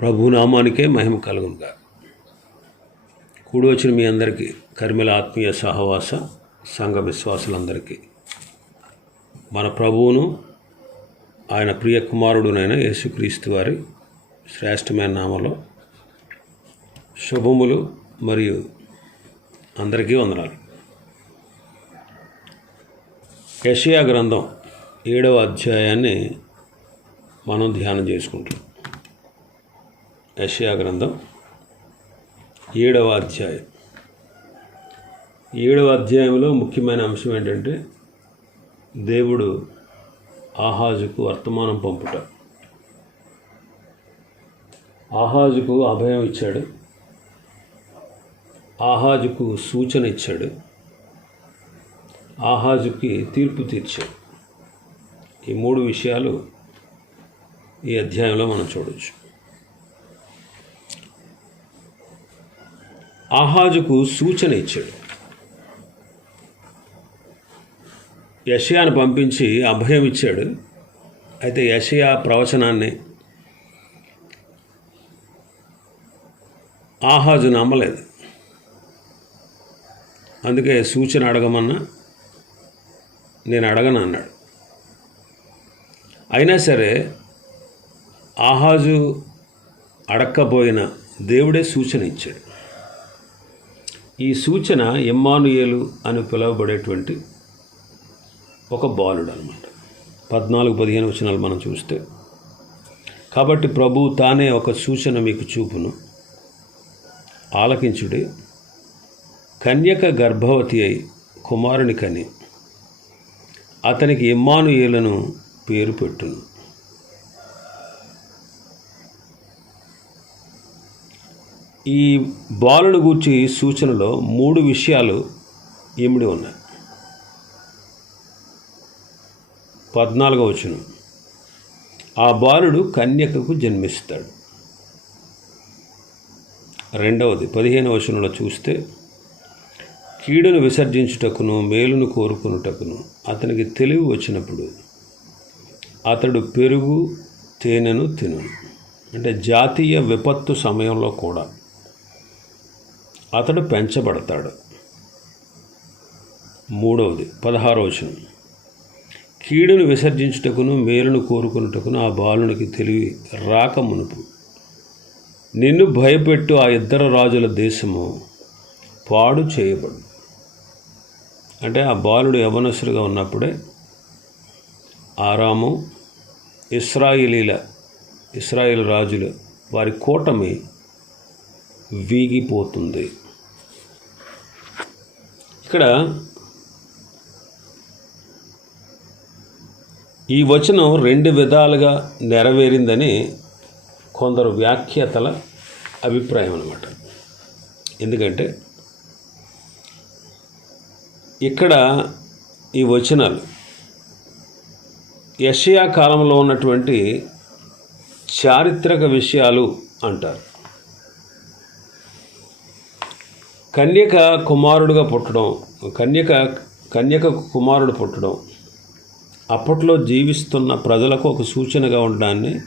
ప్రభు నామానికే మహిమ కలుగునుగా కూడి వచ్చిన మీ అందరికీ కర్మిల ఆత్మీయ సహవాస సంఘ విశ్వాసులందరికీ మన ప్రభువును ఆయన ప్రియ కుమారుడునైన యేసుక్రీస్తు వారి శ్రేష్టమైన నామలో శుభములు మరియు అందరికీ వందనాలు. యషయా గ్రంథం ఏడవ అధ్యాయాన్ని మనం ధ్యానం చేసుకుంటున్నాం. యషయా గ్రంథం ఏడవ అధ్యాయం. ఏడవ అధ్యాయంలో ముఖ్యమైన అంశం ఏంటంటే దేవుడు ఆహాజుకు వర్తమానం పంపుట. ఆహాజుకు అభయం ఇచ్చాడు. ఆహాజుకు సూచన ఇచ్చాడు. ఆహాజుకి తీర్పు తీర్చాడు. ఈ మూడు విషయాలు ఈ అధ్యాయంలో మనం చూడవచ్చు ఆహాజుకు సూచన ఇచ్చాడు. యషయాను పంపించి అభయం ఇచ్చాడు. అయితే యషయా ప్రవచనాన్ని ఆహాజు నమ్మలేదు. అందుకే సూచన అడగమన్నా నేను అడగను అన్నాడు. అయినా సరే ఆహాజు అడక్కపోయినా దేవుడే సూచన ఇచ్చాడు. ఈ సూచన ఎమ్మానుయేలు అని పిలువబడేటువంటి ఒక బాలుడు అనమాట పద్నాలుగు పదిహేను వచనాలు మనం చూస్తే. కాబట్టి ప్రభు తానే ఒక సూచన మీకు చూపును. ఆలకించుడి. కన్యక గర్భవతి అయి కుమారుని కని అతనికి ఇమ్మానుయేలను పేరు పెట్టును. ఈ బాలుడు గూర్చి సూచనలో మూడు విషయాలు ఇమిడి ఉన్నాయి. పద్నాలుగో వచనం. ఆ బాలుడు కన్యకకు జన్మిస్తాడు. రెండవది పదిహేను వచనంలో చూస్తే కీడును విసర్జించుటకును మేలును కోరుకునుటకును అతనికి తెలివి వచ్చినప్పుడు అతడు పెరుగు తేనెను తిను అంటే జాతీయ విపత్తు సమయంలో కూడా అతడు పెంచబడతాడు. మూడవది పదహారో వచనం. కీడును విసర్జించుటకును మేలును కోరుకున్నటకును ఆ బాలునికి తెలివి రాక మునుపు. నిన్ను భయపెట్టు ఆ ఇద్దరు రాజుల దేశము పాడు చేయబడు. అంటే ఆ బాలుడు యవనసులుగా ఉన్నప్పుడే ఆరాము ఇస్రాయిలీల ఇస్రాయిల్ రాజులు వారి కూటమి వీగిపోతుంది. ఇక్కడ ఈ వచనం రెండు విధాలుగా నెరవేరిందని కొందరు వ్యాఖ్యాతల అభిప్రాయం అన్నమాట. ఎందుకంటే ఇక్కడ ఈ వచనాలు యషయా కాలంలో ఉన్నటువంటి చారిత్రక విషయాలు అంటారు. కన్యక కుమారుడుగా పుట్టడం కన్యక కన్యక కుమారుడు పుట్టడం అప్పట్లో జీవిస్తున్న ప్రజలకు ఒక సూచనగా ఉండడాన్ని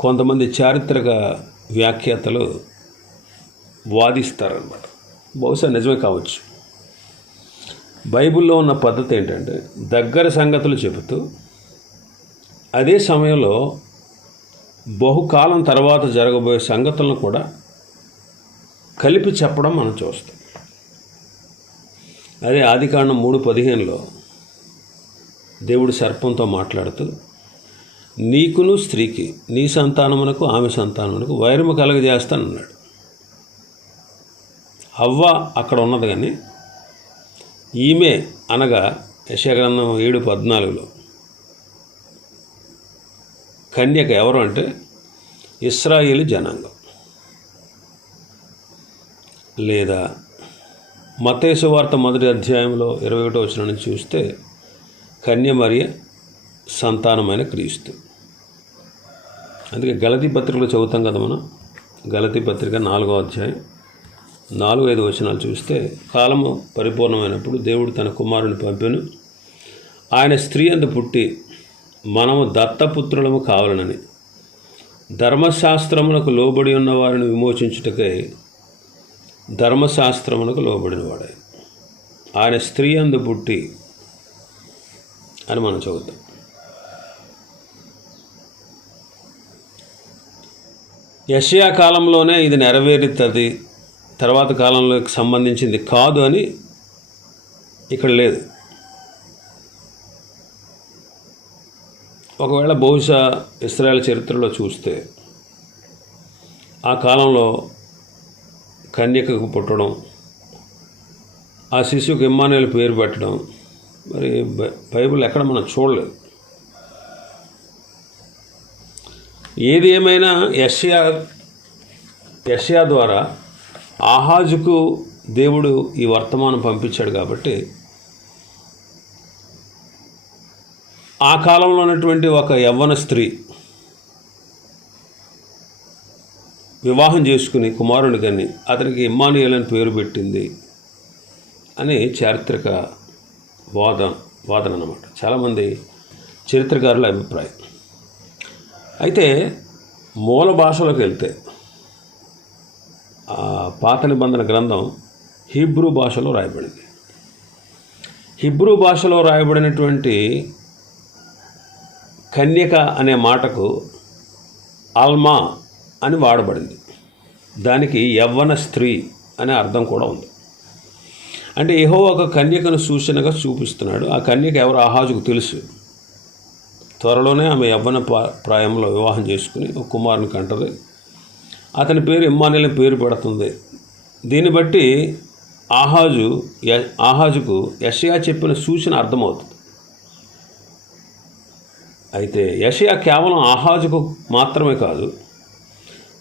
కొంతమంది చారిత్రక వ్యాఖ్యాతలు వాదిస్తారన్నమాట. బహుశా నిజమే కావచ్చు. బైబిల్లో ఉన్న పద్ధతి ఏంటంటే దగ్గర సంగతులు చెబుతూ అదే సమయంలో బహుకాలం తర్వాత జరగబోయే సంగతులను కూడా కలిపి చెప్పడం మనం చూస్తాం. అదే ఆదికాండం మూడు పదిహేనులో దేవుడు సర్పంతో మాట్లాడుతూ నీకును స్త్రీకి నీ సంతానమునకు ఆమె సంతానమునకు వైరము కలగజేస్తానన్నాడు హవ్వ అక్కడ ఉన్నది కానీ ఈమె అనగా యశగ్రంథం ఏడు పద్నాలుగులో కన్యక ఎవరు అంటే ఇస్రాయేలు జనాంగం. లేదా మతేసు వార్త మొదటి అధ్యాయంలో ఇరవై ఒకటో వచ్చిన చూస్తే చూస్తే కన్యమర్య సంతానమైన క్రీస్తు. అందుకే గలతీ పత్రికలో చదువుతాం కదా మనం. గలతీ పత్రిక నాలుగో అధ్యాయం నాలుగు ఐదు వచనాలు చూస్తే కాలము పరిపూర్ణమైనప్పుడు దేవుడు తన కుమారుని పంపెను. ఆయన స్త్రీ అందు పుట్టి మనము దత్తపుత్రులము కావాలనని. ధర్మశాస్త్రమునకు లోబడి ఉన్న వారిని విమోచించుటకై ధర్మశాస్త్రములకు లోబడినవాడే ఆయన స్త్రీ అందు పుట్టి అని మనం చదువుతాం. యషయా కాలంలోనే ఇది నెరవేరుతుంది. తర్వాత కాలంలోకి సంబంధించింది కాదు అని ఇక్కడ లేదు. ఒకవేళ బహుశా ఇస్రాయల్ చరిత్రలో చూస్తే ఆ కాలంలో కన్యకకు పుట్టడం ఆ శిశువుకి ఇమ్మానుయల్ పేరు పెట్టడం మరి బైబిల్ ఎక్కడ మనం చూడలేదు. ఏది ఏమైనా యష్యా యష్యా ద్వారా ఆహాజుకు దేవుడు ఈ వర్తమానం పంపించాడు కాబట్టి ఆ కాలంలో ఉన్నటువంటి ఒక యవ్వన స్త్రీ వివాహం చేసుకుని కుమారుని కని అతనికి ఇమ్మానుయల్ అని పేరు పెట్టింది అని చారిత్రక వాదం వాదన అన్నమాట. చాలామంది చరిత్రకారుల అభిప్రాయం. అయితే మూల భాషలోకి వెళ్తే ఆ పాత నిబంధన గ్రంథం హీబ్రూ భాషలో రాయబడింది. హిబ్రూ భాషలో రాయబడినటువంటి కన్యక అనే మాటకు అల్మా అని వాడబడింది. దానికి యవ్వన స్త్రీ అనే అర్థం కూడా ఉంది. అంటే ఏహో ఒక కన్యకను సూచనగా చూపిస్తున్నాడు. ఆ కన్యక ఎవరు ఆహాజుకు తెలుసు. త్వరలోనే ఆమె యవ్వన ప్రాయంలో వివాహం చేసుకుని ఒక కుమారుని కంటది. అతని పేరు ఇమ్మానుయేల్ పేరు పెడుతుంది. దీన్ని బట్టి ఆహాజు ఆహాజుకు యషయా చెప్పిన సూచన అర్థమవుతుంది. అయితే యషయా కేవలం ఆహాజుకు మాత్రమే కాదు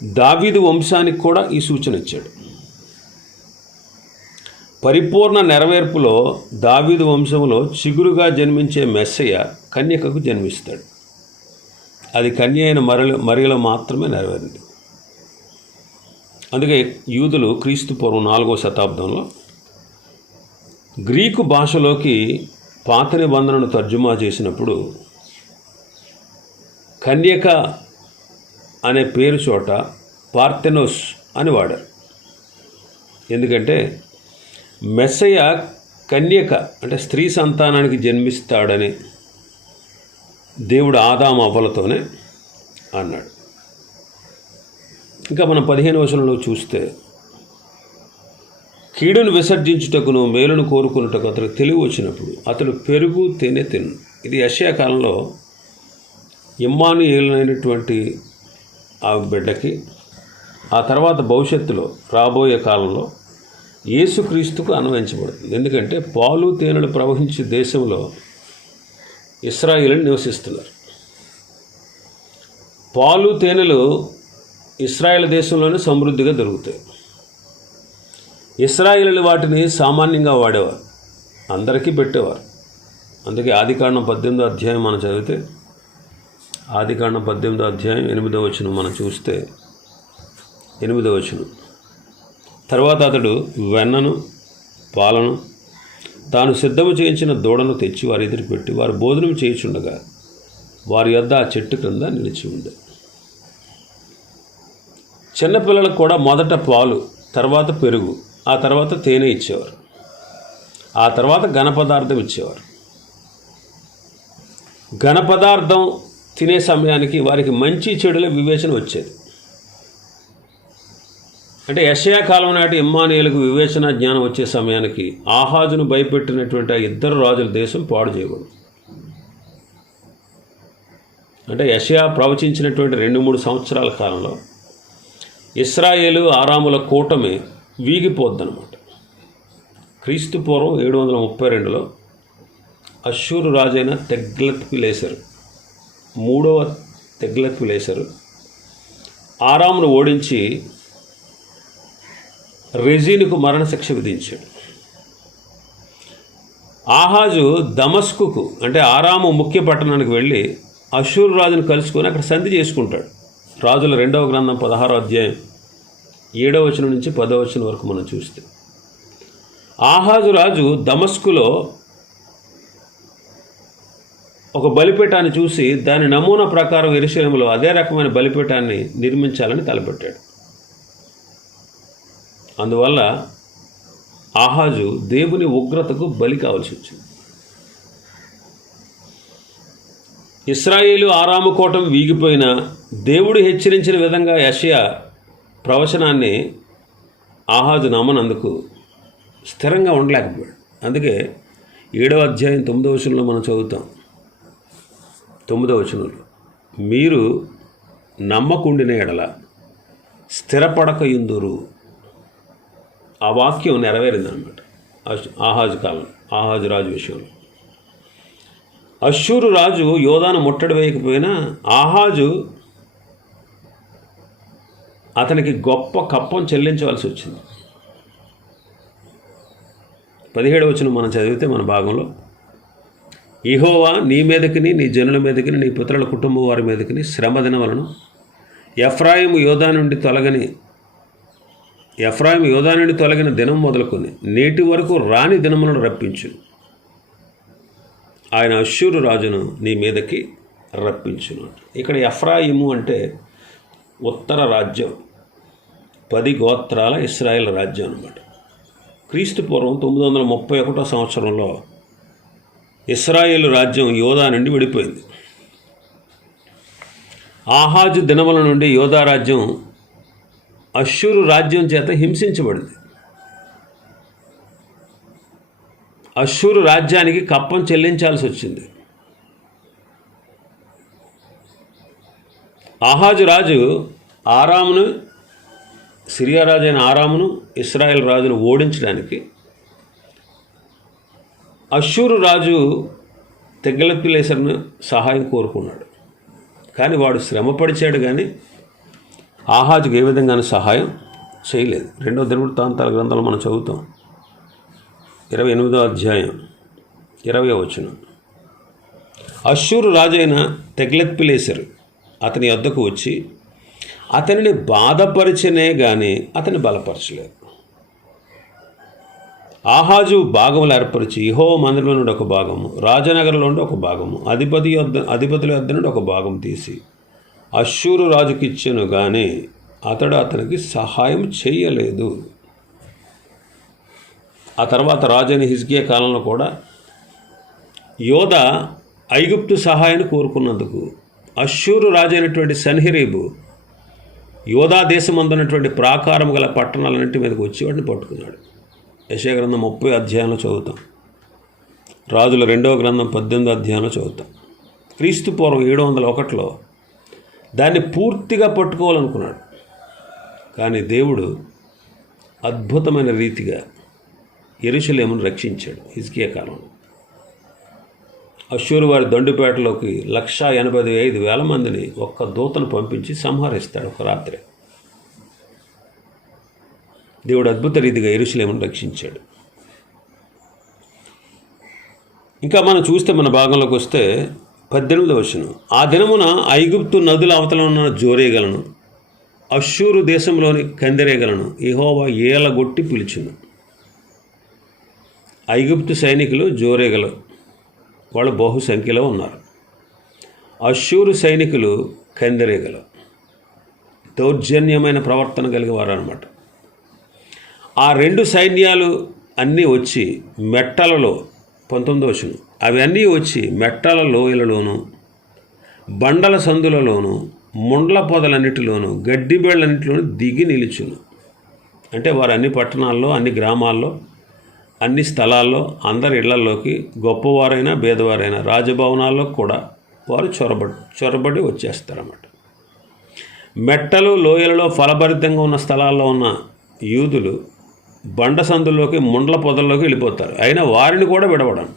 దావీదు వంశానికి కూడా ఈ సూచన ఇచ్చాడు. పరిపూర్ణ నెరవేర్పులో దావీదు వంశంలో చిగురుగా జన్మించే మెస్సయ్య కన్యకకు జన్మిస్తాడు. అది కన్య అయిన మరల మరియలో మాత్రమే నెరవేరింది. అందుకే యూదులు క్రీస్తు పూర్వం నాలుగో శతాబ్దంలో గ్రీకు భాషలోకి పాత నిబంధనను తర్జుమా చేసినప్పుడు కన్యక అనే పేరు చోట పార్థెనోస్ అని వాడారు. ఎందుకంటే మెస్సయ్య కన్యక అంటే స్త్రీ సంతానానికి జన్మిస్తాడని దేవుడు ఆదాము అవ్వలతోనే అన్నాడు. ఇంకా మనం పదిహేను వచనంలో చూస్తే కీడును విసర్జించుటకును మేలును కోరుకున్నటకు అతనికి తెలివి వచ్చినప్పుడు అతడు పెరుగు తేనె తిను ఇది యెషయా ఇమ్మానుయేలునైనటువంటి ఆ బిడ్డకి ఆ తర్వాత భవిష్యత్తులో రాబోయే కాలంలో యేసుక్రీస్తుకు అన్వయించబడుతుంది ఎందుకంటే పాలు తేనెలు ప్రవహించే దేశంలో ఇస్రాయిలను నివసిస్తున్నారు. పాలు తేనెలు ఇస్రాయేల్ దేశంలోనే సమృద్ధిగా దొరుకుతాయి. ఇస్రాయేలు వాటిని సామాన్యంగా వాడేవారు. అందరికీ పెట్టేవారు. అందుకే ఆదికాండం పద్దెనిమిదో అధ్యాయం మనం చదివితే ఆదికాండం పద్దెనిమిదో అధ్యాయం ఎనిమిదో వచనం మనం చూస్తే ఎనిమిదో వచనం. తర్వాత అతడు వెన్నను పాలను తాను సిద్ధము చేయించిన దూడను తెచ్చి వారి ఎదురు పెట్టి వారు భోజనం చేయుచుండగా వారి యొద్ద ఆ చెట్టు క్రింద నిలిచి ఉంది చిన్నపిల్లలకు కూడా మొదట పాలు తర్వాత పెరుగు ఆ తర్వాత తేనె ఇచ్చేవారు. ఆ తర్వాత ఘన పదార్థం ఇచ్చేవారు. ఘన పదార్థం తినే సమయానికి వారికి మంచి చెడుల వివేచన వచ్చేది. అంటే యషయా కాలం నాటి ఇమ్మానియులకు వివేచన జ్ఞానం వచ్చే సమయానికి ఆహాజును భయపెట్టినటువంటి ఆ ఇద్దరు రాజుల దేశం పాడు చేయబడు. అంటే యషయా ప్రవచించినటువంటి రెండు మూడు సంవత్సరాల కాలంలో ఇస్రాయేలు ఆరాముల కూటమి వీగిపోద్దనమాట క్రీస్తు పూర్వం ఏడు వందల ముప్పై రెండులో అశ్షూరు రాజైన తెగ్లత్ లేశారు మూడవ తెగ్లకు పిలేసరు ఆరామును ఓడించి రెజీనుకు మరణశిక్ష విధించాడు. ఆహాజు దమస్కుకు అంటే ఆరాము ముఖ్య పట్టణానికి వెళ్ళి అశూరు రాజును కలుసుకొని అక్కడ సంధి చేసుకుంటాడు. రాజుల రెండవ గ్రంథం పదహారో అధ్యాయం ఏడవ వచనం నుంచి పదవ వచనం వరకు మనం చూస్తే. ఆహాజు రాజు దమస్కులో ఒక బలిపీఠాన్ని చూసి దాని నమూనా ప్రకారం ఎరుశలంలో అదే రకమైన బలిపీఠాన్ని నిర్మించాలని తలపెట్టాడు. అందువల్ల ఆహాజు దేవుని ఉగ్రతకు బలి కావాల్సి వచ్చింది. ఇస్రాయేలు ఆరాము కోటం వీగిపోయిన దేవుడు హెచ్చరించిన విధంగా యషయా ప్రవచనాన్ని ఆహాజు నమ్మనందుకు స్థిరంగా ఉండలేకపోయాడు. అందుకే ఏడవ అధ్యాయం తొమ్మిదవ వచనంలో మనం చదువుతాం. తొమ్మిదవ వచనంలో. మీరు నమ్మకుండిన ఎడల స్థిరపడక ఇందురు ఆ వాక్యం నెరవేరిందనమాట. ఆహాజు కాలం ఆహాజు రాజు విషయంలో. అశ్షూరు రాజు యోధాను ముట్టడి వేయకపోయినా ఆహాజు అతనికి గొప్ప కప్పం చెల్లించవలసి వచ్చింది. పదిహేడు వచ్చిన మనం చదివితే మన భాగంలో ఇహోవా నీ మీదకిని నీ జనుల మీదకిని నీ పుత్రుల కుటుంబం వారి మీదకిని శ్రమ దినవలను ఎఫ్రాయిము యోధా నుండి తొలగని ఎఫ్రాయిం యోధా నుండి తొలగిన దినం మొదలుకొని నేటి వరకు రాని దినములను రప్పించు ఆయన అశ్షూరు రాజును నీ మీదకి రప్పించును ఇక్కడ ఎఫ్రాయిము అంటే ఉత్తర రాజ్యం పది గోత్రాల ఇస్రాయేల్ రాజ్యం అనమాట క్రీస్తు పూర్వం తొమ్మిది వందల ముప్పై ఒకటో సంవత్సరంలో ఇస్రాయేల్ రాజ్యం యోధా నుండి విడిపోయింది. ఆహాజు దినముల నుండి యోధా రాజ్యం అశ్షూరు రాజ్యం చేత హింసించబడింది. అశ్షూరు రాజ్యానికి కప్పం చెల్లించాల్సి వచ్చింది. ఆహాజు రాజు ఆరామును సిరియా రాజైన అయిన ఆరామును ఇస్రాయెల్ రాజును ఓడించడానికి అశ్షూరు రాజు తెగ్గలపిలేసర్ను సహాయం కోరుకున్నాడు. కానీ వాడు శ్రమపడిచాడు కానీ ఆహాజుకు ఏ విధంగానూ సహాయం చేయలేదు. రెండో దినవృత్తాంతాల గ్రంథాలు మనం చదువుతాం. ఇరవై ఎనిమిదో అధ్యాయం ఇరవై వచ్చిన అశ్షూరు రాజైన తెగ్లెత్పిలేసరు అతని వద్దకు వచ్చి అతనిని బాధపరిచనే కానీ అతని బలపరచలేదు. ఆహాజు భాగములు ఏర్పరిచి ఇహో మందిరంలో నుండి ఒక భాగము రాజనగరంలో నుండి ఒక భాగము అధిపతి యొద్ అధిపతుల యొద్ నుండి ఒక భాగం తీసి అశ్షూరు రాజుకిచ్చాను కానీ అతడు అతనికి సహాయం చేయలేదు. ఆ తర్వాత రాజైన హిజ్కియా కాలంలో కూడా యోధ ఐగుప్తు సహాయాన్ని కోరుకున్నందుకు అశ్షూరు రాజైనటువంటి సన్హిరీబు యోధా దేశమందున్నటువంటి ప్రాకారం గల పట్టణాలన్నింటి మీదకి వచ్చి వాటిని పట్టుకున్నాడు. యశగ్రంథం ముప్పై అధ్యాయంలో చదువుతాం. రాజుల రెండవ గ్రంథం పద్దెనిమిదో అధ్యాయంలో చదువుతాం. క్రీస్తు పూర్వం ఏడు వందల ఒకటిలో దాన్ని పూర్తిగా పట్టుకోవాలనుకున్నాడు. కానీ దేవుడు అద్భుతమైన రీతిగా ఎరుశలేమును రక్షించాడు హిజ్కియా కాలంలో. అశ్వరు వారి దండుపేటలోకి లక్షా ఎనభై ఐదు వేల మందిని ఒక్క దూతను పంపించి సంహరిస్తాడు ఒక రాత్రి. దేవుడు అద్భుత రీతిగా ఎరుసలేమును రక్షించాడు. ఇంకా మనం చూస్తే మన భాగంలోకి వస్తే పద్దెనిమిది వచనం. ఆ దినమున ఐగుప్తు నదుల అవతల ఉన్న జోరేగలను అశ్షూరు దేశంలోని కందిరేయగలను ఇహోవా ఏలగొట్టి పిలిచును. ఐగుప్తు సైనికులు జోరేగలు వాళ్ళు బహుసంఖ్యలో ఉన్నారు. అశ్షూరు సైనికులు కందిరేగలు దౌర్జన్యమైన ప్రవర్తన కలిగేవారు అనమాట ఆ రెండు సైన్యాలు అన్నీ వచ్చి మెట్టలలో పంతొమ్మిది వచ్చును అవన్నీ వచ్చి మెట్టల లోయలలోను బండల సందులలోను ముండ్ల పొదలన్నిటిలోను గడ్డిబేళ్ళన్నిటిలోను దిగి నిలుచును. అంటే వారు అన్ని పట్టణాల్లో అన్ని గ్రామాల్లో అన్ని స్థలాల్లో అందరి ఇళ్ళలోకి గొప్పవారైనా భేదవారైనా రాజభవనాల్లో కూడా వారు చొరబడి చొరబడి వచ్చేస్తారన్నమాట. మెట్టలు లోయలలో ఫలభరితంగా ఉన్న స్థలాల్లో ఉన్న యూదులు బండ సందుల్లోకి ముండ్ల పొదల్లోకి వెళ్ళిపోతారు. అయినా వారిని కూడా విడవడం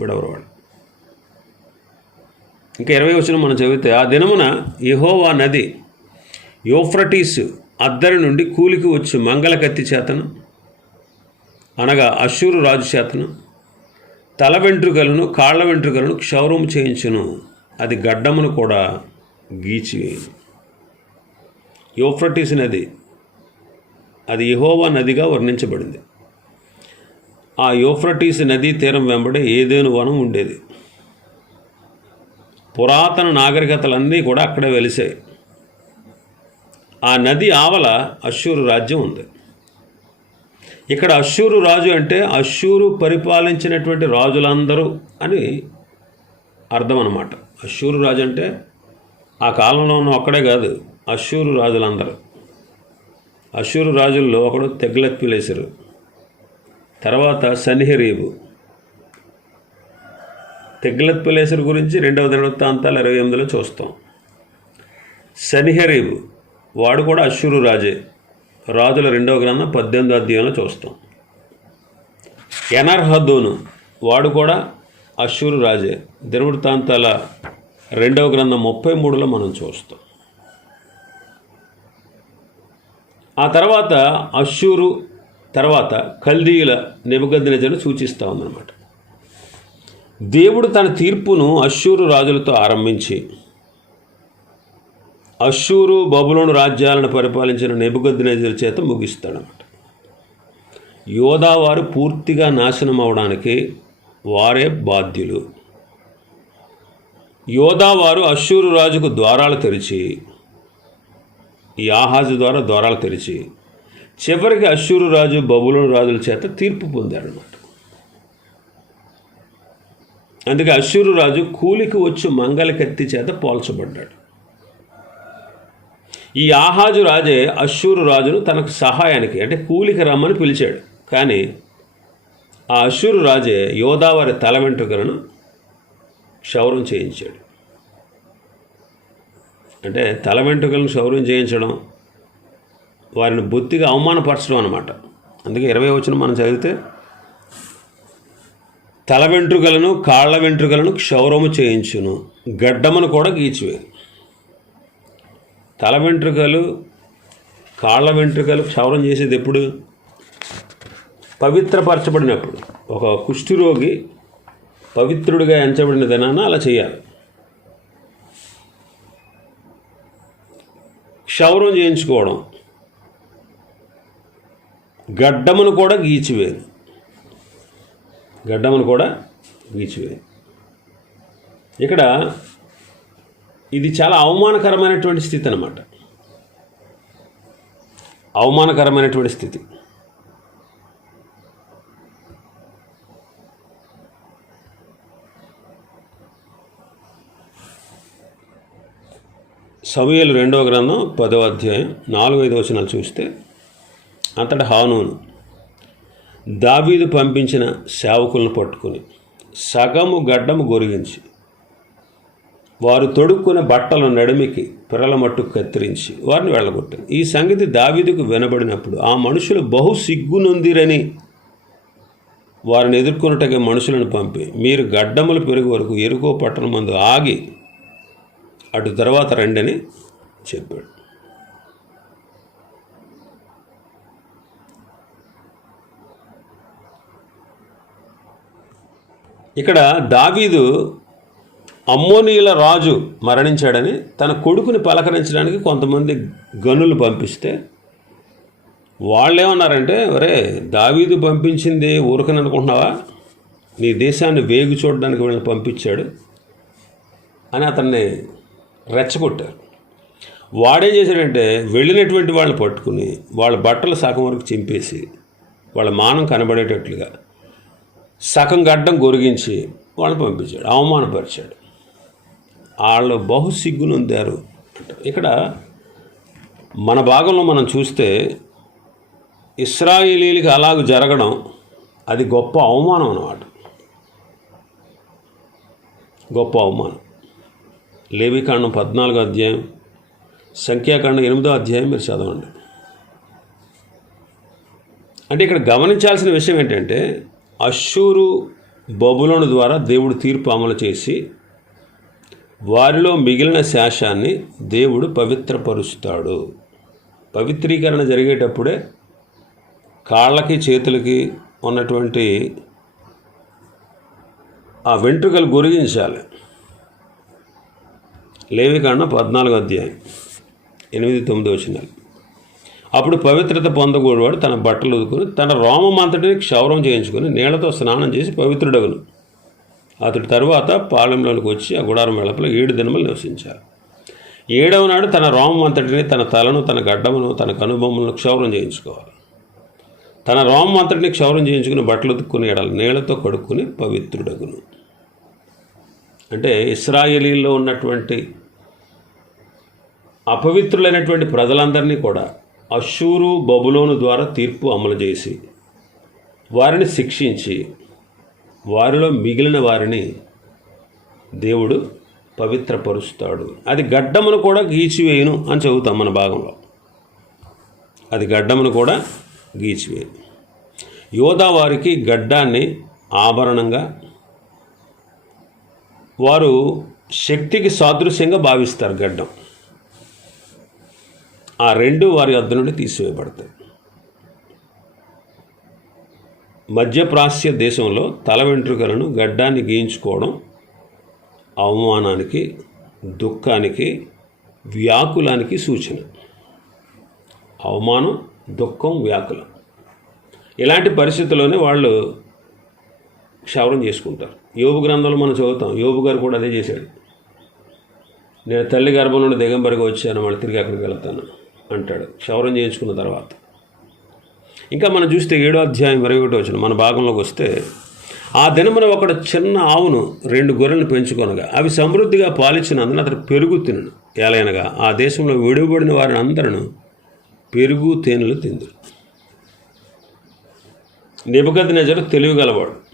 విడవరవాడు. ఇంకా ఇరవై వచ్చిన మనం చదివితే ఆ దినమున యహోవా నది యోఫ్రటీస్ అద్దరి నుండి కూలికి వచ్చి మంగళ కత్తి చేతను అనగా అశ్షూరు రాజు చేతను తల వెంట్రుకలను కాళ్ళ వెంట్రుకలను క్షౌరము చేయించును. అది గడ్డమును కూడా గీచి యోఫ్రటీస్ నది అది యహోవా నదిగా వర్ణించబడింది. ఆ యోఫ్రటీస్ నదీ తీరం వెంబడి ఏదేను వనం ఉండేది. పురాతన నాగరికతలన్నీ కూడా అక్కడే వెలిసాయి. ఆ నది ఆవల అశ్షూరు రాజ్యం ఉంది. ఇక్కడ అశ్షూరు రాజు అంటే అశ్షూరు పరిపాలించినటువంటి రాజులందరూ అని అర్థం అనమాట అశ్షూరు రాజు అంటే ఆ కాలంలో ఉన్న ఒక్కడే కాదు అశ్షూరు రాజులందరూ. అశ్షూరు రాజుల్లో ఒకడు తెగ్లత్ పిలేసరు తర్వాత సన్హెరీబు తెగ్లత్ పిలేసర్ గురించి రెండవ దినవృత్తాంతాలు ఇరవై ఎనిమిదిలో చూస్తాం. సన్హెరీబు వాడు కూడా అశ్షూరు రాజే. రాజుల రెండవ గ్రంథం పద్దెనిమిదో అధ్యాయంలో చూస్తాం. ఎనర్హద్దోను వాడు కూడా అశ్షూరు రాజే. దినవృత్తాంతాల రెండవ గ్రంథం ముప్పై మూడులో మనం చూస్తాం. ఆ తర్వాత అశ్షూరు తర్వాత కల్దీయుల నిబద్ధనజను సూచిస్తూ ఉందన్నమాట. దేవుడు తన తీర్పును అశ్షూరు రాజులతో ఆరంభించి అశ్షూరు బబులోను రాజ్యాలను పరిపాలించిన నెబుగద్నెజర్ చేత ముగిస్తాడనమాట యోధావారు పూర్తిగా నాశనం అవడానికి వారే బాధ్యులు. యోధావారు అశ్షూరు రాజుకు ద్వారాలు తెరిచి ఈ ఆహాజు ద్వారా ద్వారాలు తెరిచి చివరికి అశ్షూరు రాజు బబులోని రాజుల చేత తీర్పు పొందాడనమాట అందుకే అశ్షూరు రాజు కూలికి వచ్చి మంగళ కత్తి చేత పోల్చబడ్డాడు. ఈ ఆహాజు రాజే అశ్షూరు రాజును తనకు సహాయానికి అంటే కూలికి రమ్మని పిలిచాడు. కానీ ఆ అశ్షూరు రాజే యోధావారి తల వెంట్రుకలను క్షౌరం చేయించాడు. అంటే తల వెంట్రుకలను శౌర్యం చేయించడం వారిని బొత్తిగా అవమానపరచడం అనమాట అందుకే ఇరవై వచ్చిన మనం చదివితే తల వెంట్రుకలను కాళ్ళ వెంట్రుకలను క్షౌరము చేయించును గడ్డమును కూడా గీచివేరు. తల వెంట్రుకలు కాళ్ళ వెంట్రుకలు క్షౌరం చేసేది ఎప్పుడు? పవిత్రపరచబడినప్పుడు. ఒక కుష్ఠిరోగి పవిత్రుడిగా ఎంచబడిన దినాన అలా చేయాలి. క్షౌరం చేయించుకోవడం. గడ్డమును కూడా గీచివేయను గడ్డమును కూడా గీచివేయను ఇక్కడ ఇది చాలా అవమానకరమైనటువంటి స్థితి అన్నమాట. అవమానకరమైనటువంటి స్థితి. సమయలు రెండవ గ్రంథం పదవ అధ్యాయం నాలుగు ఐదు వచనాలు చూస్తే అంతటా హానూను దావీదు పంపించిన సేవకులను పట్టుకుని సగము గడ్డము గొరిగించి వారు తొడుక్కున్న బట్టలను నడిమికి పిరల మట్టు కత్తిరించి వారిని వెళ్ళగొట్టారు. ఈ సంగతి దావీదుకు వినబడినప్పుడు ఆ మనుషులు బహు సిగ్గునొందిరని వారిని ఎదుర్కొనుటగా మనుషులను పంపి మీరు గడ్డములు పెరుగు వరకు ఎరుకో పట్టణం మందు ఆగి అటు తర్వాత రండి అని చెప్పాడు. ఇక్కడ దావీదు అమ్మోనీయుల రాజు మరణించాడని తన కొడుకుని పలకరించడానికి కొంతమంది గనులు పంపిస్తే వాళ్ళు ఏమన్నారంటే ఒరే దావీదు పంపించింది ఊరకని అనుకుంటున్నావా? నీ దేశాన్ని వేగు చూడడానికి వీళ్ళని పంపించాడు. అని అతన్ని రెచ్చగొట్టారు. వాడేం చేశాడంటే వెళ్ళినటువంటి వాళ్ళని పట్టుకుని వాళ్ళ బట్టలు సగం వరకు చింపేసి వాళ్ళ మానం కనబడేటట్లుగా సగం గడ్డం గొరిగించి వాళ్ళని పంపించాడు అవమానపరిచాడు. వాళ్ళు బహుసిగ్గునొందారు ఇక్కడ మన భాగంలో మనం చూస్తే ఇస్రాయేలీలకి అలాగ జరగడం అది గొప్ప అవమానం అన్నమాట. గొప్ప అవమానం. లేవికాండం పద్నాలుగో అధ్యాయం సంఖ్యాకాండం ఎనిమిదో అధ్యాయం మీరు చదవండి. అంటే ఇక్కడ గమనించాల్సిన విషయం ఏంటంటే అశూరు బబులోను ద్వారా దేవుడు తీర్పు అమలు చేసి వారిలో మిగిలిన శేషాన్ని దేవుడు పవిత్రపరుస్తాడు. పవిత్రీకరణ జరిగేటప్పుడే కాళ్ళకి చేతులకి ఉన్నటువంటి ఆ వెంట్రుకలు గురిగించాలి. లేవికాండం పద్నాలుగు అధ్యాయం ఎనిమిది తొమ్మిది వచ్చినాలు అప్పుడు పవిత్రత పొందకూడవాడు తన బట్టలు ఉదుకుని తన రోమం అంతటిని క్షౌరం చేయించుకొని నీళ్ళతో స్నానం చేసి పవిత్రుడగును. అతడి తరువాత పాలెంలోనికి వచ్చి ఆ గుడారం వెళపల ఏడు దినములు నివసించారు. ఏడవ నాడు తన రోమం అంతటిని తన తలను తన గడ్డమును తన కనుబొమ్మలను క్షౌరం చేయించుకోవాలి. తన రోమం అంతటిని క్షౌరం చేయించుకుని బట్టలు ఉతుక్కుని ఎడాలి నీళ్ళతో కడుక్కుని పవిత్రుడగును. అంటే ఇస్రాయేలీల్లో ఉన్నటువంటి అపవిత్రులైనటువంటి ప్రజలందరినీ కూడా అషూరు బబులోను ద్వారా తీర్పు అమలు చేసి వారిని శిక్షించి వారిలో మిగిలిన వారిని దేవుడు పవిత్రపరుస్తాడు. అది గడ్డమును కూడా గీచివేయును అని చదువుతాం మన భాగంలో. అది గడ్డమును కూడా గీచివేయను. యోధా వారికి గడ్డాన్ని ఆభరణంగా వారు శక్తికి సాదృశ్యంగా భావిస్తారు గడ్డం. ఆ రెండు వారి వద్ద నుండి తీసివేయబడతాయి. మధ్యప్రాచ్య దేశంలో తల వెంట్రుకలను గడ్డాన్ని గీయించుకోవడం అవమానానికి దుఃఖానికి వ్యాకులానికి సూచన. అవమానం దుఃఖం వ్యాకులం. ఇలాంటి పరిస్థితుల్లోనే వాళ్ళు క్షవరం చేసుకుంటారు. యోగు గ్రంథంలో మనం చదువుతాం. యోగు గారు కూడా అదే చేశాడు. నేను తల్లి గర్భం నుండి దిగంబరిగా వచ్చాను మళ్ళీ తిరిగి అక్కడికి వెళ్తాను అంటాడు. క్షౌరం చేయించుకున్న తర్వాత. ఇంకా మనం చూస్తే ఏడో అధ్యాయం ఇరవై ఒకటి వచ్చిన మన భాగంలోకి వస్తే ఆ దినమున ఒకడు చిన్న ఆవును రెండు గొర్రెలను పెంచుకొనగా అవి సమృద్ధిగా పాలిచ్చినందున అతడు పెరుగు తినను. ఏలైనగా ఆ దేశంలో విడివబడిన వారిని అందరూ పెరుగు తేనెలు తిందురు. నిబగది నజరు తెలివిగలవాడు గలవాడు.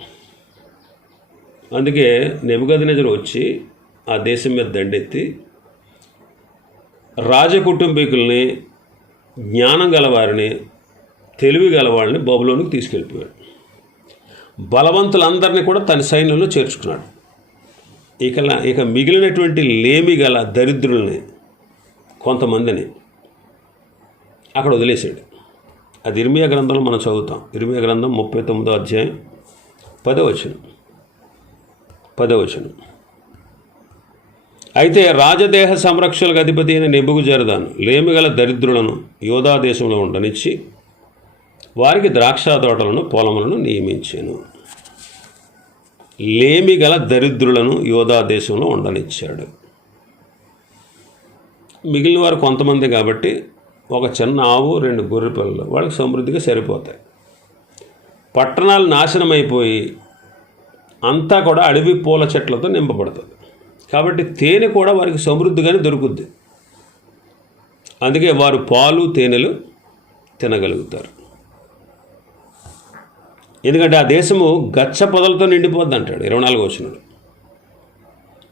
అందుకే నిబగది నజరు వచ్చి ఆ దేశం మీద దండెత్తి రాజకుటుంబీకుల్ని జ్ఞానం గలవారిని తెలివి గలవాళ్ళని బబులోనికి తీసుకెళ్ళిపోయాడు. బలవంతులందరినీ కూడా తన సైన్యంలో చేర్చుకున్నాడు. ఇక ఇక మిగిలినటువంటి లేమి గల దరిద్రుల్ని కొంతమందిని అక్కడ వదిలేశాడు. అది ఇర్మియా గ్రంథంలో మనం చదువుతాం. ఇర్మియా గ్రంథం ముప్పై తొమ్మిదో అధ్యాయం పదవచనం పదవచనం. అయితే రాజదేహ సంరక్షణకు అధిపతి అయిన నెబుగు జరదాను లేమిగల దరిద్రులను యోధా దేశంలో ఉండనిచ్చి వారికి ద్రాక్ష తోటలను పొలములను నియమించాను. లేమిగల దరిద్రులను యోధా దేశంలో ఉండనిచ్చాడు. మిగిలిన వారు కొంతమంది కాబట్టి ఒక చిన్న ఆవు రెండు గొర్రె పిల్లలు వాళ్ళకి సమృద్ధిగా సరిపోతాయి. పట్టణాలు నాశనం అయిపోయి అంతా కూడా అడవి పూల చెట్లతో నింపబడుతుంది. కాబట్టి తేనె కూడా వారికి సమృద్ధిగానే దొరుకుద్ది. అందుకే వారు పాలు తేనెలు తినగలుగుతారు. ఎందుకంటే ఆ దేశము గచ్చ పొదలతో నిండిపోద్ది అంటాడు ఇరవై నాలుగు వచ్చినాడు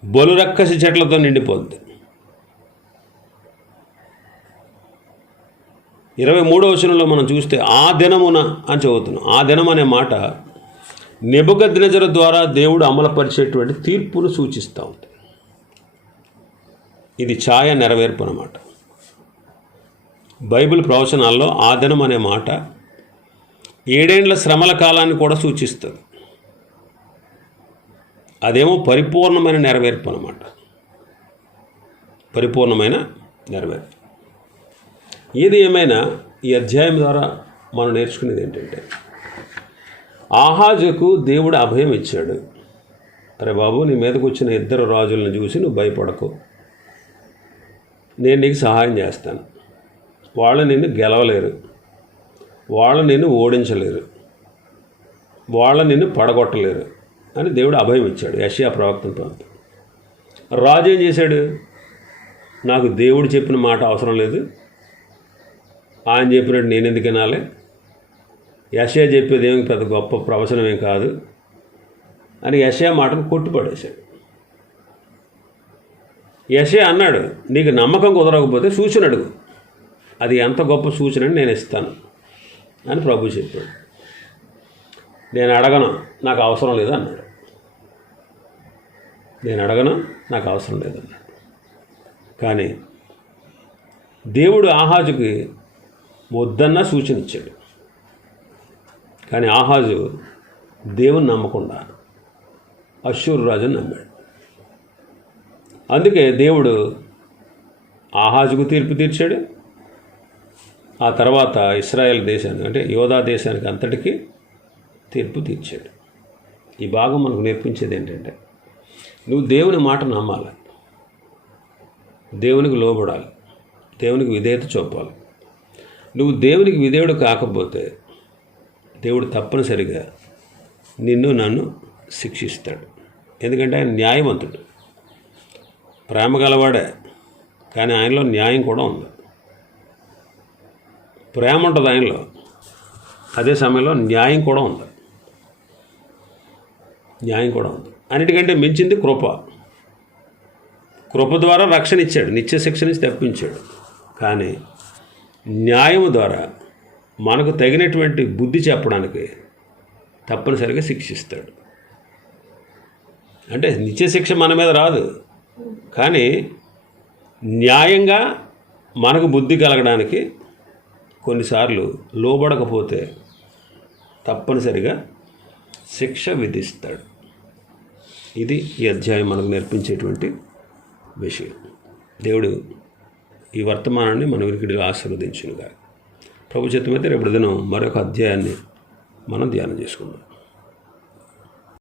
బొలురక్కసి చెట్లతో నిండిపోద్ది. ఇరవై మూడో వచనంలో మనం చూస్తే ఆ దినమున అని చదువుతున్నాం ఆ దినం అనే మాట నెబుగద్నజర ద్వారా దేవుడు అమలుపరిచేటువంటి తీర్పును సూచిస్తూ ఉంది. ఇది ఛాయ నెరవేర్పు అన్నమాట. బైబిల్ ప్రవచనాల్లో ఆ దినం అనే మాట ఏడేండ్ల శ్రమల కాలాన్ని కూడా సూచిస్తుంది. అదేమో పరిపూర్ణమైన నెరవేర్పు అన్నమాట. పరిపూర్ణమైన నెరవేర్పు. ఏది ఏమైనా ఈ అధ్యాయం ద్వారా మనం నేర్చుకునేది ఏంటంటే ఆహాజుకు దేవుడు అభయం ఇచ్చాడు. అరే బాబు నీ మీదకు వచ్చిన ఇద్దరు రాజులను చూసి నువ్వు భయపడకు. నేను నీకు సహాయం చేస్తాను. వాళ్ళు నిన్ను గెలవలేరు. వాళ్ళు నిన్ను ఓడించలేరు. వాళ్ళు నిన్ను పడగొట్టలేరు అని దేవుడు అభయం ఇచ్చాడు యషియా ప్రవక్తంతో రాజు ఏం చేశాడు? నాకు దేవుడు చెప్పిన మాట అవసరం లేదు. ఆయన చెప్పినట్టు నేను ఎందుకు వినాలి? యశయ చెప్పేది ఏమి పెద్ద గొప్ప ప్రవచనమేం కాదు. అని యశయ మాటను కొట్టిపడేశాడు. యశయ అన్నాడు నీకు నమ్మకం కుదరకపోతే సూచన అడుగు. అది ఎంత గొప్ప సూచన అని నేను ఇస్తాను. అని ప్రభు చెప్పాడు. నేను అడగను నాకు అవసరం లేదు అన్నాడు. నేను అడగను నాకు అవసరం లేదన్నాడు కానీ దేవుడు ఆహాజుకి వద్దన్న సూచన ఇచ్చాడు. కానీ ఆహాజు దేవుని నమ్మకుండా అశ్షూరు రాజుని నమ్మాడు. అందుకే దేవుడు ఆహాజుకు తీర్పు తీర్చాడు. ఆ తర్వాత ఇస్రాయెల్ దేశానికి అంటే యోధా దేశానికి అంతటికీ తీర్పు తీర్చాడు. ఈ భాగం మనకు నేర్పించేది ఏంటంటే నువ్వు దేవుని మాట నమ్మాలి. దేవునికి లోబడాలి. దేవునికి విధేయత చూపాలి. నువ్వు దేవునికి విధేయుడు కాకపోతే దేవుడు తప్పనిసరిగా నిన్ను నన్ను శిక్షిస్తాడు. ఎందుకంటే ఆయన న్యాయవంతుడు. ప్రేమ గలవాడే కానీ ఆయనలో న్యాయం కూడా ఉంది. ప్రేమ ఉంటుంది ఆయనలో అదే సమయంలో న్యాయం కూడా ఉంది. న్యాయం కూడా ఉంది. అన్నిటికంటే మించింది కృప. కృప ద్వారా రక్షణ ఇచ్చాడు నిత్య శిక్ష నుంచి తప్పించాడు. కానీ న్యాయం ద్వారా మనకు తగినటువంటి బుద్ధి చెప్పడానికి తప్పనిసరిగా శిక్షిస్తాడు. అంటే నిత్య శిక్ష మన మీద రాదు. కానీ న్యాయంగా మనకు బుద్ధి కలగడానికి కొన్నిసార్లు లోబడకపోతే తప్పనిసరిగా శిక్ష విధిస్తాడు. ఇది ఈ అధ్యాయం మనకు నేర్పించేటువంటి విషయం. దేవుడు ఈ వర్తమానాన్ని మన వినికిడిలో ఆశీర్వదించునుగా ప్రభు చిత్తమైతే రేపు దినం మరొక అధ్యాయాన్ని మనం ధ్యానం చేసుకుందాం.